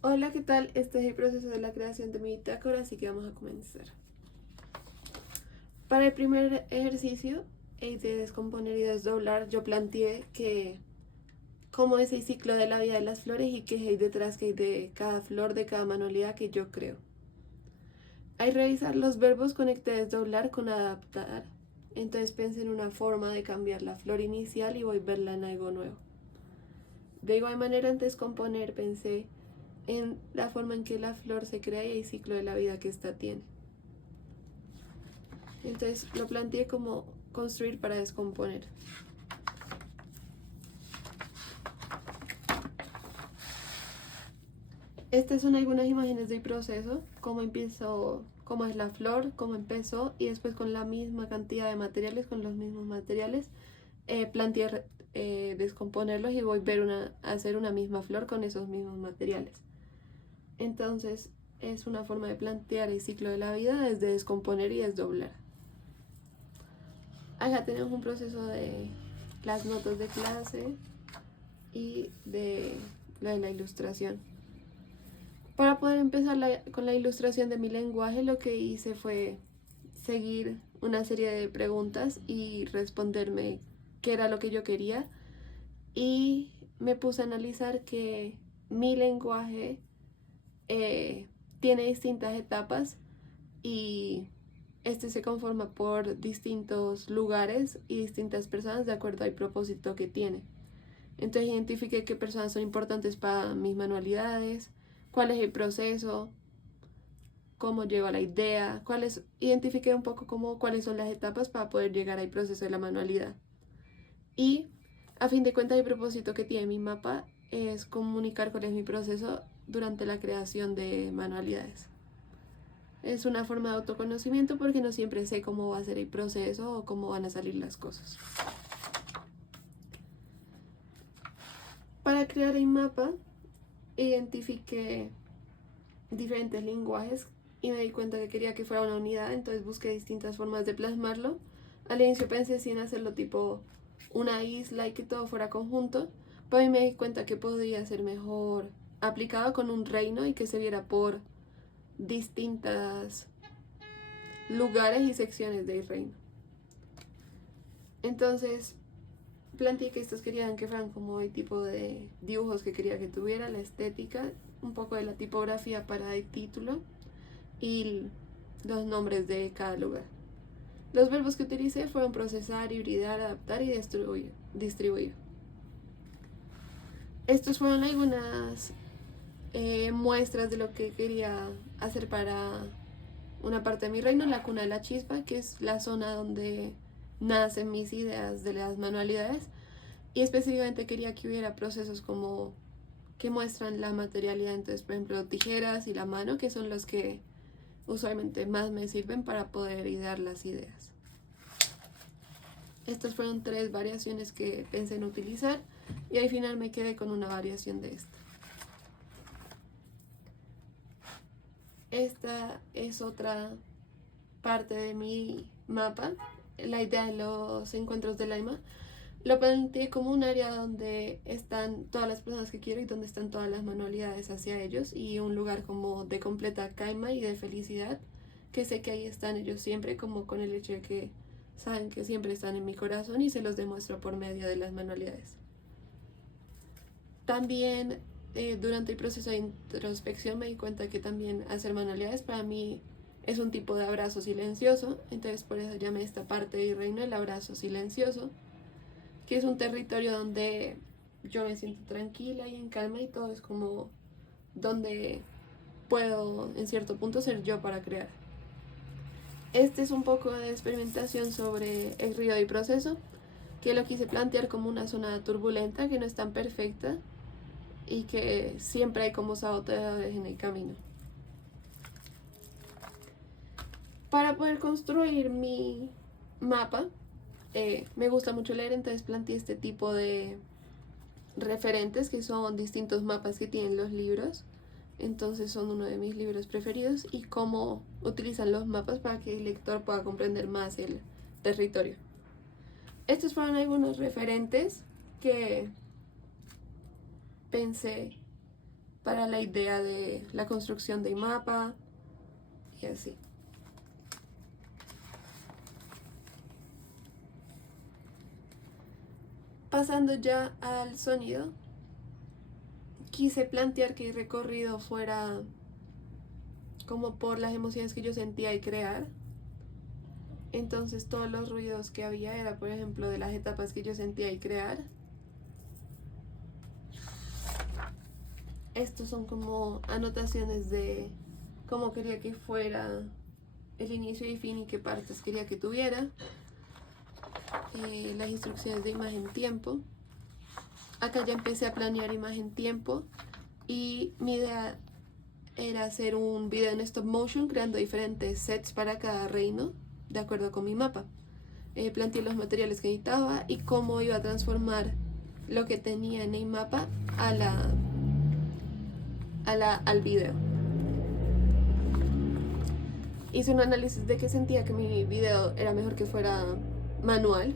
Hola, ¿qué tal? Este es el proceso de la creación de mi bitácora, así que vamos a comenzar. Para el primer ejercicio de descomponer y desdoblar, yo planteé que cómo es el ciclo de la vida de las flores y qué hay detrás que hay de cada flor, de cada manualidad que yo creo. Al revisar los verbos conecté desdoblar con adaptar. Entonces pensé en una forma de cambiar la flor inicial y volverla en algo nuevo. De igual manera, en descomponer pensé en la forma en que la flor se crea y el ciclo de la vida que ésta tiene. Entonces lo planteé como construir para descomponer. Estas son algunas imágenes del proceso, cómo empezó, cómo es la flor, cómo empezó y después con la misma cantidad de materiales, con los mismos materiales, planteé descomponerlos y volver a hacer una misma flor con esos mismos materiales. Entonces es una forma de plantear el ciclo de la vida desde descomponer y desdoblar. Acá tenemos un proceso de las notas de clase y de lo de la ilustración. Para poder empezar con la ilustración de mi lenguaje, lo que hice fue seguir una serie de preguntas y responderme qué era lo que yo quería. Y me puse a analizar que mi lenguaje tiene distintas etapas y este se conforma por distintos lugares y distintas personas de acuerdo al propósito que tiene. Entonces identifiqué qué personas son importantes para mis manualidades, cuál es el proceso, cómo llego a la idea, identifiqué un poco cuáles son las etapas para poder llegar al proceso de la manualidad. Y a fin de cuentas el propósito que tiene mi mapa es comunicar cuál es mi proceso durante la creación de manualidades. Es una forma de autoconocimiento porque no siempre sé cómo va a ser el proceso o cómo van a salir las cosas. Para crear el mapa identifiqué diferentes lenguajes y me di cuenta que quería que fuera una unidad, entonces busqué distintas formas de plasmarlo. Al inicio pensé en hacerlo tipo una isla y que todo fuera conjunto, pero ahí me di cuenta que podría ser mejor aplicado con un reino y que se viera por distintas lugares y secciones del reino. Entonces planteé que estos querían que fueran como el tipo de dibujos que quería que tuviera, la estética, un poco de la tipografía para el título y los nombres de cada lugar. Los verbos que utilicé fueron procesar, hibridar, adaptar y distribuir. Estos fueron algunas muestras de lo que quería hacer para una parte de mi reino, la cuna de la chispa, que es la zona donde nacen mis ideas de las manualidades. Y específicamente quería que hubiera procesos como que muestran la materialidad, entonces por ejemplo tijeras y la mano, que son los que usualmente más me sirven para poder idear las ideas. Estas fueron 3 variaciones que pensé en utilizar y al final me quedé con una variación de esta. Esta es otra parte de mi mapa, la idea de los encuentros del alma. Lo planteé como un área donde están todas las personas que quiero y donde están todas las manualidades hacia ellos y un lugar como de completa calma y de felicidad, que sé que ahí están ellos siempre, como con el hecho de que saben que siempre están en mi corazón y se los demuestro por medio de las manualidades. También durante el proceso de introspección me di cuenta que también hacer manualidades para mí es un tipo de abrazo silencioso, entonces por eso llamé esta parte del reino el abrazo silencioso, que es un territorio donde yo me siento tranquila y en calma y todo es como donde puedo en cierto punto ser yo para crear. Este es un poco de experimentación sobre el río del proceso, que lo quise plantear como una zona turbulenta que no es tan perfecta y que siempre hay como saboteadores en el camino. Para poder construir mi mapa, me gusta mucho leer, entonces planteé este tipo de referentes que son distintos mapas que tienen los libros. Entonces son uno de mis libros preferidos y cómo utilizan los mapas para que el lector pueda comprender más el territorio. Estos fueron algunos referentes que pensé para la idea de la construcción de mapa y así. Pasando ya al sonido, quise plantear que el recorrido fuera como por las emociones que yo sentía y crear. Entonces todos los ruidos que había era, por ejemplo, de las etapas que yo sentía y crear. Estos son como anotaciones de cómo quería que fuera el inicio y fin y qué partes quería que tuviera. Las instrucciones de imagen-tiempo. Acá ya empecé a planear imagen-tiempo y mi idea era hacer un video en stop motion creando diferentes sets para cada reino de acuerdo con mi mapa. Planteé los materiales que necesitaba y cómo iba a transformar lo que tenía en el mapa al video. Hice un análisis de que sentía que mi video era mejor que fuera manual,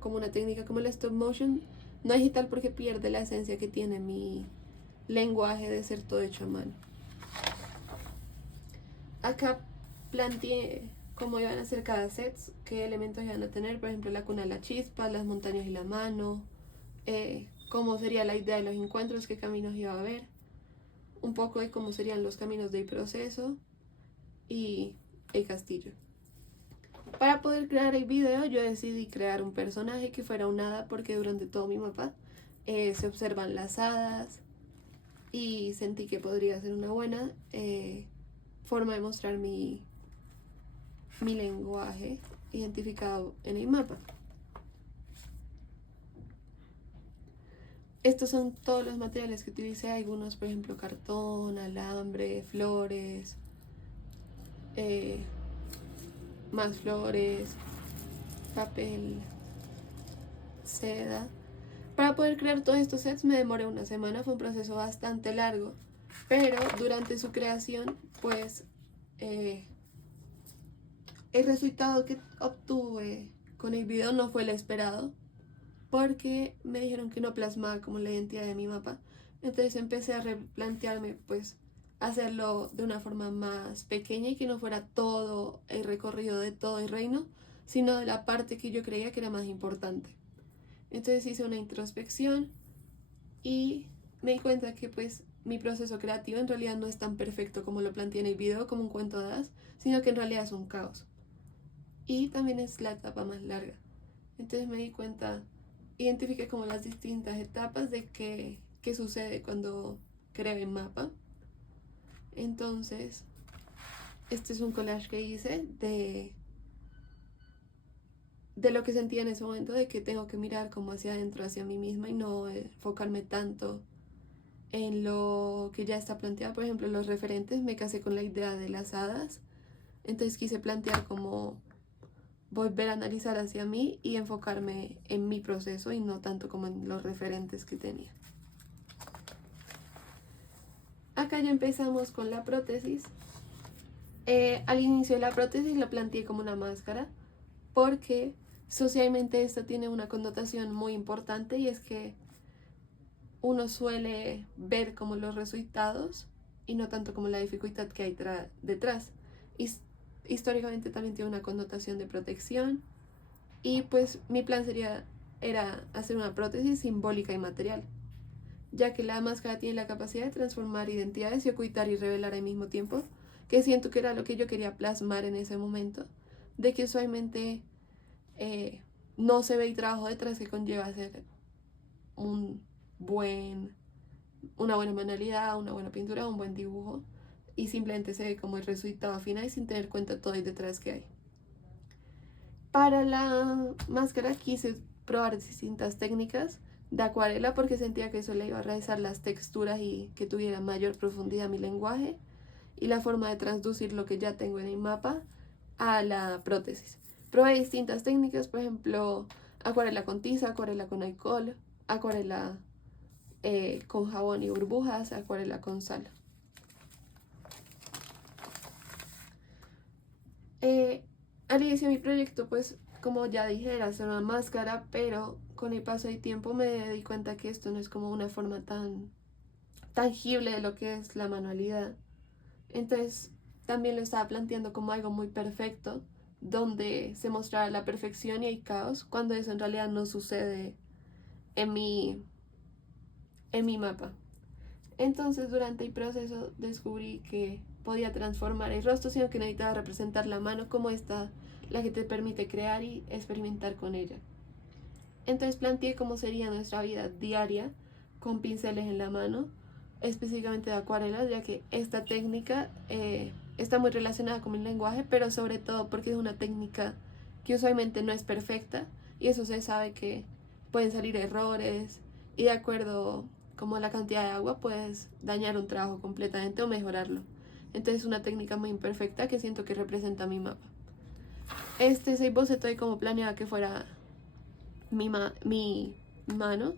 como una técnica como el stop motion, no digital porque pierde la esencia que tiene mi lenguaje de ser todo hecho a mano. Acá planteé cómo iban a ser cada set, qué elementos iban a tener, por ejemplo la cuna de la chispa, las montañas y la mano, cómo sería la idea de los encuentros, qué caminos iba a haber, un poco de cómo serían los caminos del proceso y el castillo. Para poder crear el video yo decidí crear un personaje que fuera un hada porque durante todo mi mapa se observan las hadas y sentí que podría ser una buena forma de mostrar mi lenguaje identificado en el mapa. Estos son todos los materiales que utilicé, algunos por ejemplo cartón, alambre, flores, más flores, papel, seda. Para poder crear todos estos sets me demoré una semana, fue un proceso bastante largo, pero durante su creación pues el resultado que obtuve con el video no fue el esperado porque me dijeron que no plasmaba como la identidad de mi mapa. Entonces empecé a replantearme pues hacerlo de una forma más pequeña y que no fuera todo el recorrido de todo el reino, sino de la parte que yo creía que era más importante. Entonces hice una introspección y me di cuenta que pues mi proceso creativo en realidad no es tan perfecto como lo planteé en el video, como un cuento de hadas, sino que en realidad es un caos. Y también es la etapa más larga. Entonces me di cuenta, identifiqué como las distintas etapas de qué sucede cuando creo el mapa. Entonces, este es un collage que hice de lo que sentía en ese momento, de que tengo que mirar como hacia adentro, hacia mí misma y no enfocarme tanto en lo que ya está planteado. Por ejemplo, los referentes, me casé con la idea de las hadas, entonces quise plantear como volver a analizar hacia mí y enfocarme en mi proceso y no tanto como en los referentes que tenía. Acá ya empezamos con la prótesis. Al inicio de la prótesis la planteé como una máscara porque socialmente esta tiene una connotación muy importante y es que uno suele ver como los resultados y no tanto como la dificultad que hay detrás. Históricamente también tiene una connotación de protección y pues mi plan era hacer una prótesis simbólica y material, ya que la máscara tiene la capacidad de transformar identidades y ocultar y revelar al mismo tiempo, que siento que era lo que yo quería plasmar en ese momento, de que usualmente no se ve el trabajo detrás que conlleva hacer una buena manualidad, una buena pintura, un buen dibujo, y simplemente se ve como el resultado final sin tener en cuenta todo el detrás que hay. Para la máscara quise probar distintas técnicas de acuarela porque sentía que eso le iba a realizar las texturas y que tuviera mayor profundidad mi lenguaje y la forma de transducir lo que ya tengo en el mapa a la prótesis. Probé distintas técnicas, por ejemplo, acuarela con tiza, acuarela con alcohol, acuarela con jabón y burbujas, acuarela con sal. Al inicio de mi proyecto, pues como ya dije, era hacer una máscara, pero con el paso del tiempo me di cuenta que esto no es como una forma tan tangible de lo que es la manualidad. Entonces también lo estaba planteando como algo muy perfecto, donde se mostrara la perfección y el caos, cuando eso en realidad no sucede en mi mapa. Entonces durante el proceso descubrí que podía transformar el rostro, sino que necesitaba representar la mano como esta, la que te permite crear y experimentar con ella. Entonces planteé cómo sería nuestra vida diaria con pinceles en la mano, específicamente de acuarelas, ya que esta técnica está muy relacionada con el lenguaje, pero sobre todo porque es una técnica que usualmente no es perfecta y eso se sabe que pueden salir errores y de acuerdo como a la cantidad de agua puedes dañar un trabajo completamente o mejorarlo. Entonces es una técnica muy imperfecta que siento que representa mi mapa. Este es el boceto de cómo planeaba que fuera mi mano,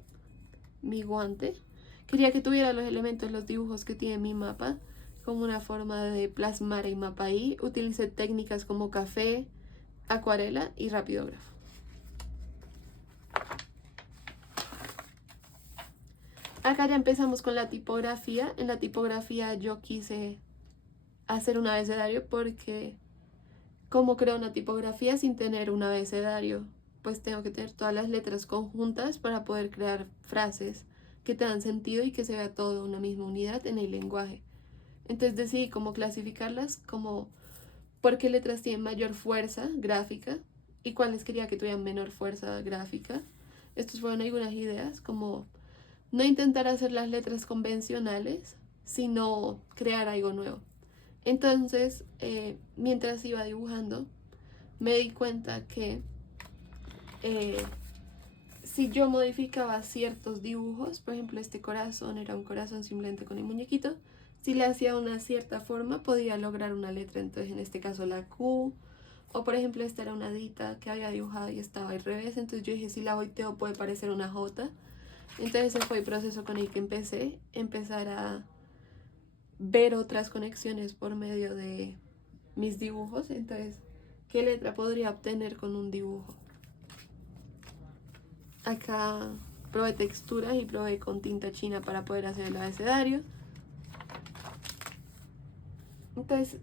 mi guante. Quería que tuviera los elementos, los dibujos que tiene mi mapa, como una forma de plasmar el mapa ahí. Utilicé técnicas como café, acuarela y rapidógrafo. Acá ya empezamos con la tipografía. En la tipografía yo quise hacer un abecedario porque como creo una tipografía sin tener un abecedario, pues tengo que tener todas las letras conjuntas para poder crear frases que tengan sentido y que se vea todo una misma unidad en el lenguaje. Entonces decidí cómo clasificarlas, como por qué letras tienen mayor fuerza gráfica y cuáles quería que tuvieran menor fuerza gráfica. Estas fueron algunas ideas, como no intentar hacer las letras convencionales, sino crear algo nuevo. Entonces, mientras iba dibujando, me di cuenta que si yo modificaba ciertos dibujos, por ejemplo este corazón era un corazón simplemente con el muñequito, si le hacía una cierta forma podía lograr una letra, entonces en este caso la Q, o por ejemplo esta era una dita que había dibujado y estaba al revés, entonces yo dije si la volteo puede parecer una J, entonces ese fue el proceso con el que empezar a ver otras conexiones por medio de mis dibujos, entonces ¿qué letra podría obtener con un dibujo? Acá probé texturas y probé con tinta china para poder hacer el abecedario. Entonces,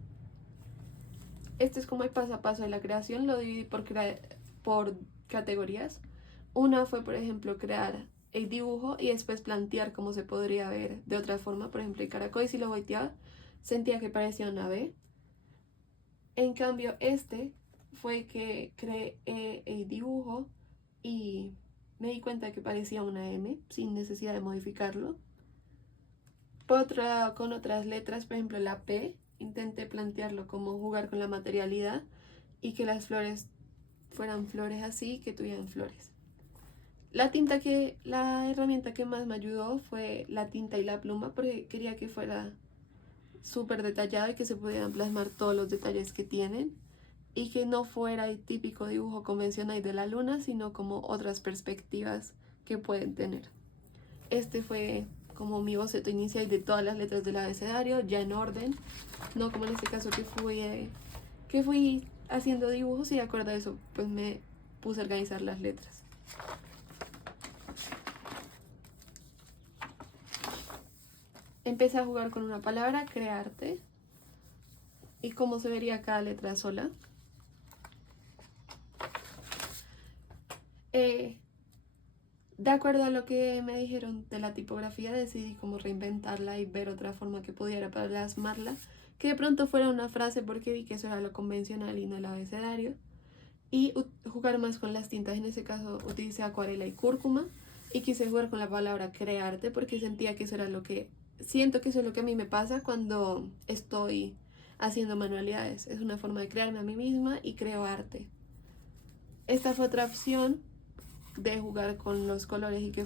este es como el paso a paso de la creación. Lo dividí por categorías. Una fue, por ejemplo, crear el dibujo y después plantear cómo se podría ver de otra forma. Por ejemplo, el caracol, y si lo volteaba, sentía que parecía una B. En cambio, este fue que creé el dibujo y me di cuenta que parecía una M sin necesidad de modificarlo. Con otras letras, por ejemplo la P, intenté plantearlo como jugar con la materialidad y que las flores fueran flores así, que tuvieran flores. La herramienta que más me ayudó fue la tinta y la pluma porque quería que fuera súper detallado y que se pudieran plasmar todos los detalles que tienen y que no fuera el típico dibujo convencional de la luna, sino como otras perspectivas que pueden tener. Este fue como mi boceto inicial de todas las letras del abecedario, ya en orden, no como en este caso que fui haciendo dibujos y de acuerdo a eso pues me puse a organizar las letras. Empecé a jugar con una palabra, crearte, y cómo se vería cada letra sola. De acuerdo a lo que me dijeron de la tipografía, decidí como reinventarla y ver otra forma que pudiera plasmarla, que de pronto fuera una frase porque vi que eso era lo convencional y no el abecedario, y jugar más con las tintas. En ese caso utilicé acuarela y cúrcuma y quise jugar con la palabra crearte porque sentía que eso era siento que eso es lo que a mí me pasa cuando estoy haciendo manualidades, es una forma de crearme a mí misma y creo arte. Esta fue otra opción de jugar con los colores y que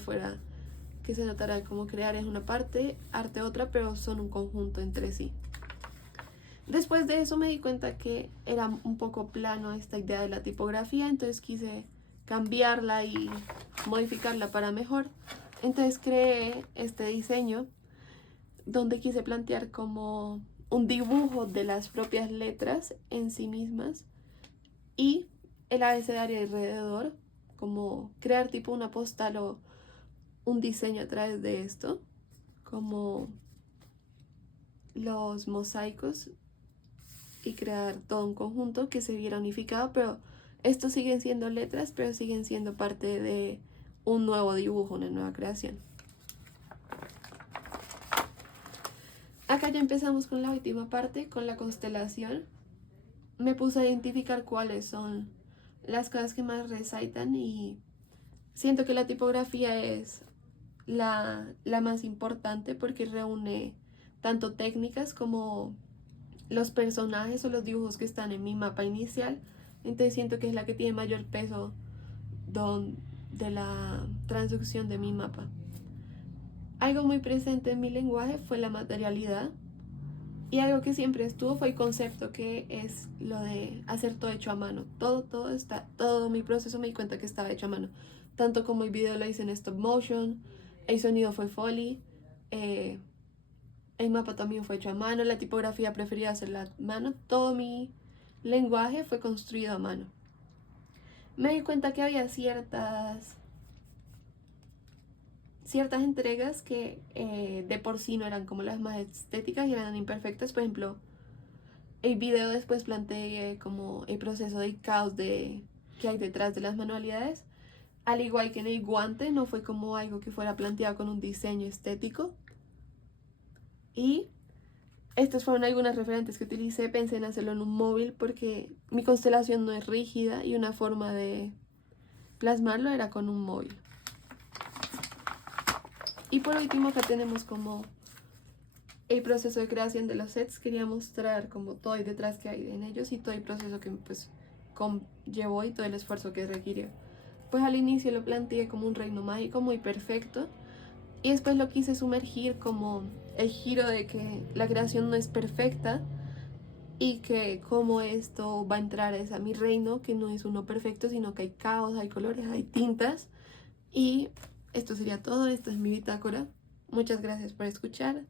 se notara como crear es una parte, arte otra, pero son un conjunto entre sí. Después de eso me di cuenta que era un poco plano esta idea de la tipografía, entonces quise cambiarla y modificarla para mejor. Entonces creé este diseño donde quise plantear como un dibujo de las propias letras en sí mismas y el abecedario alrededor, como crear tipo una postal o un diseño a través de esto, como los mosaicos y crear todo un conjunto que se viera unificado, pero estos siguen siendo letras, pero siguen siendo parte de un nuevo dibujo, una nueva creación. Acá ya empezamos con la última parte, con la constelación. Me puse a identificar cuáles son las cosas que más resaltan y siento que la tipografía es la más importante porque reúne tanto técnicas como los personajes o los dibujos que están en mi mapa inicial. Entonces siento que es la que tiene mayor peso de la transducción de mi mapa. Algo muy presente en mi lenguaje fue la materialidad. Y algo que siempre estuvo fue el concepto, que es lo de hacer todo hecho a mano. Todo mi proceso me di cuenta que estaba hecho a mano. Tanto como el video lo hice en stop motion, el sonido fue Foley, el mapa también fue hecho a mano, la tipografía prefería hacerla a mano. Todo mi lenguaje fue construido a mano. Me di cuenta que había ciertas entregas que de por sí no eran como las más estéticas y eran imperfectas. Por ejemplo, el video después planteé como el proceso de caos que hay detrás de las manualidades. Al igual que en el guante, no fue como algo que fuera planteado con un diseño estético. Y estas fueron algunas referentes que utilicé. Pensé en hacerlo en un móvil porque mi constelación no es rígida y una forma de plasmarlo era con un móvil. Y por último acá tenemos como el proceso de creación de los sets. Quería mostrar como todo el detrás que hay en ellos y todo el proceso que pues conllevó y todo el esfuerzo que requirió. Pues al inicio lo planteé como un reino mágico muy perfecto y después lo quise sumergir como el giro de que la creación no es perfecta y que como esto va a entrar a mi reino, que no es uno perfecto, sino que hay caos, hay colores, hay tintas. Y esto sería todo. Esta es mi bitácora. Muchas gracias por escuchar.